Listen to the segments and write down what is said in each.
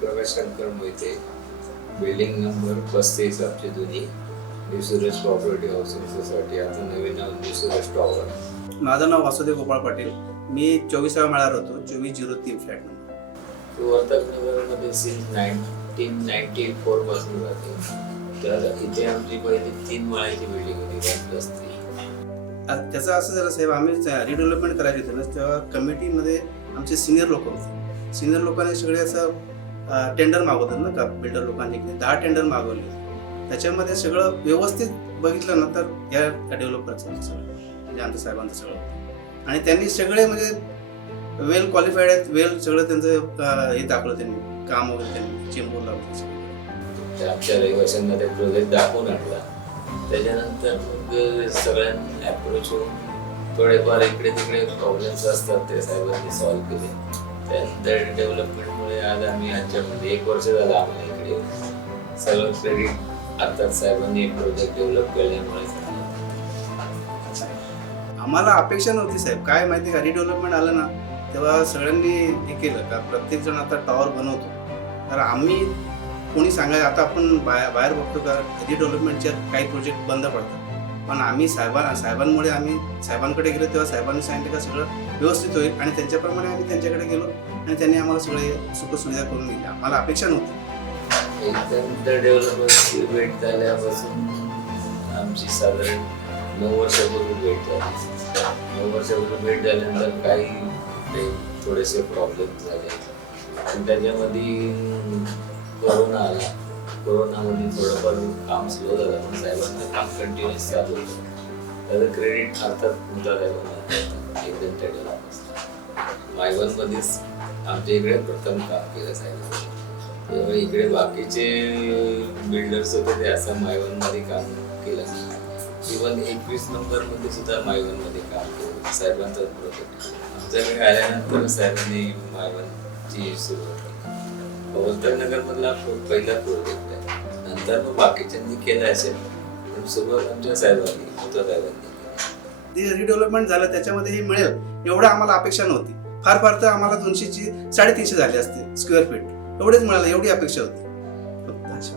प्रकाश Shankar Mohite, building number 35 आमची जुनी new Suraj property housing society, आता नवीन नाव न्यू सूरज टॉवर. माझं नाव वासुदेव गोपाळ पाटील. मी 24व्या माळ्यावर होतो, 2403 फ्लॅट नंबर. वर्तकनगरमध्ये सिन्स 1994 पासून राहते. तर इथे आमची पहिली 3 माळ्याची बिल्डिंग होती, 1+3. त्याचं असं झालं साहेब, आम्ही रिडेव्हलपमेंट करायची होती ना, तेव्हा कमिटीमध्ये आमचे सिनियर लोक होते. सिनियर लोकांनी सगळे असं टेंडर मागवतात ना का, बिल्डर लोकांनी 10 टेंडर मागवले. त्याच्यामध्ये सगळं व्यवस्थित बघितलं ना तर या डेव्हलपरचं सगळं म्हणजे आमच्या साहेबांचं सगळं होतं. आणि त्यांनी सगळे म्हणजे वेल क्वालिफाईड आहेत, वेल सगळं त्यांचं हे दाखवलं, त्यांनी काम वगैरे त्यांनी चेंबूर लावलं. आमच्या रहिवाशांना ते प्रोजेक्ट दाखवून आणला. त्याच्यानंतर मग सगळ्यांनी अप्रोच होऊन थोडेफार इकडे तिकडे प्रॉब्लेम्स असतात ते साहेबांनी सॉल्व्ह केले. त्यानंतर डेव्हलपमेंटमुळे आज आम्ही ह्याच्यामध्ये 1 वर्ष झालं आम्हाला इकडे सगळं क्रेडिट अर्थात साहेबांनी प्रोजेक्ट डेव्हलप केल्यामुळे. आम्हाला अपेक्षा नव्हती साहेब, काय माहिती का, रिडेव्हलपमेंट आलं ना तेव्हा सगळ्यांनी हे केलं का प्रत्येक जण आता टॉवर बनवतो. तर आम्ही कोणी सांगायचं, आता आपण बाहेर बघतो का रिडेव्हलपमेंटचे काही प्रोजेक्ट बंद पडतात, पण आम्ही साहेबांमुळे आम्ही साहेबांकडे गेलो तेव्हा साहेबांनी सांगितलं का सगळं व्यवस्थित होईल, आणि त्यांच्याप्रमाणे आम्ही त्यांच्याकडे गेलो आणि त्यांनी आम्हाला सगळे सुखसुविधा करून दिल्या. आम्हाला अपेक्षा नव्हती. एकदम डेव्हलपमेंटची भेट झाल्यापासून आमची साधारण 9 वर्षापूर्वी भेट झाली. 9 वर्षापूर्वी भेट झाल्यानंतर काही थोडेसे प्रॉब्लेम झाले आणि त्याच्यामध्ये कोरोना आला. कोरोनामध्ये थोडंफार काम स्लो झालं, पण साहेबांचं काम कंटिन्युअस चालू होतं. त्याचं क्रेडिट अर्थात तुमच्या साहेबांना एकदम त्या डेव्हलप मायवनमध्येच आमच्या इकडे प्रथम काम केलं साहेबांनी. त्यामुळे इकडे बाकीचे बिल्डर्स होते ते असं मायवनमध्ये काम केलं. इव्हन 21 नंबरमध्ये सुद्धा मायवनमध्ये काम केलं साहेबांचाच प्रोजेक्ट. आमच्याकडे आल्यानंतर साहेबांनी मायवनची सुरुवात केली. वर्तकनगरमधला पहिला प्रोजेक्ट आहे. नंतर मग बाकीच्यांनी केलं असेल, पण सुरुवात आमच्या साहेबांनी केली. रिडेव्हलपमेंट झालं त्याच्यामध्ये हे मिळेल एवढं आम्हाला अपेक्षा नव्हती. फार तर आम्हाला 200ची 350 झाली असते स्क्वेअर फीट, एवढेच मिळालं, एवढी अपेक्षा होती.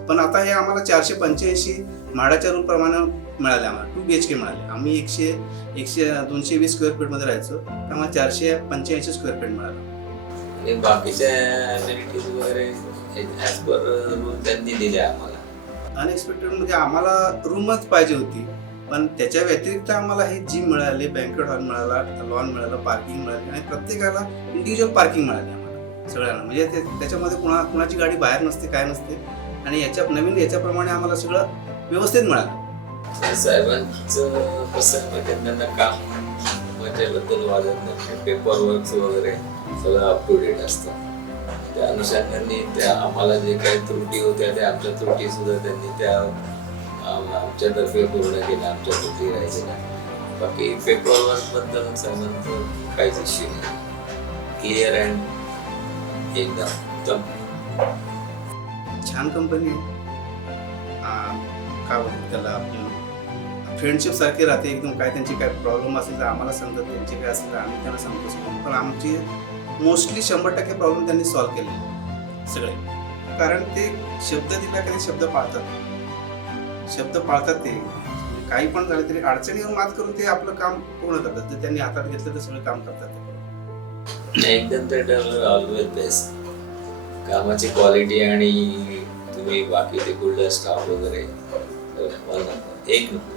पण आता हे आम्हाला 485 माडाच्या रूपप्रमाणे मिळाले. आम्हाला 2 BHK मिळाले. आम्ही 220 स्क्वेअर फीटमध्ये राहायचो, त्यामुळे 485 स्क्वेअर फीट मिळालं. आणि बाकीच्या ॲम्युनिटीज वगैरे ॲज पर रूल त्यांनी दिल्या आम्हाला. अनएक्सपेक्टेड म्हणजे आम्हाला रूमच पाहिजे होती, पण त्याच्या व्यतिरिक्त आम्हाला हे जिम मिळाले, बँकेट हॉल मिळाला, लॉन मिळालं, पार्किंग मिळाली, आणि प्रत्येकाला इंडिव्हिज्युअल पार्किंग मिळाली आम्हाला सगळ्यांना. म्हणजे त्याच्यामध्ये कुणाची गाडी बाहेर नसते, काय नसते, आणि नवीन याच्याप्रमाणे आम्हाला सगळं व्यवस्थित मिळालं. साहेबांचं कसं म्हणजे त्यांना काम माझ्याबद्दल वाजत नाही. पेपर वर्क्स वगैरे सगळं अप टू डेट असतं. त्या अनुषंगाने त्या आम्हाला जे काही त्रुटी होत्या त्या आमच्या त्रुटी सुद्धा त्यांनी त्या आमच्यातर्फे पूर्ण केल्या. आमच्या त्रुटी राहायच्या नाही. बाकी पेपर वर्क बद्दल साहेबांचं काहीच इश्यू नाही. क्लिअर अँड एकदम छान कंपनी आहे. काय बोलतात त्याला, फ्रेंडशिप सारखी राहते एकदम. काय त्यांची काय प्रॉब्लेम असेल तर आम्हाला सांगतात, त्यांचे काय असेल तर आम्ही त्यांना सांगतो. पण आमची मोस्टली 100% प्रॉब्लेम त्यांनी सॉल्व्ह केले सगळे. कारण ते शब्द दिला कधी शब्द पाळतात ते. काही पण झालं तरी अडचणीवर मात करून ते आपलं काम पूर्ण करतात. जर त्यांनी हातात घेतलं तर सगळं काम करतात. एकदम ते ऑलवेज बेस्ट. कामाची क्वालिटी आणि तुम्ही बाकी ते गुड स्टाफ वगैरे एक नंबर.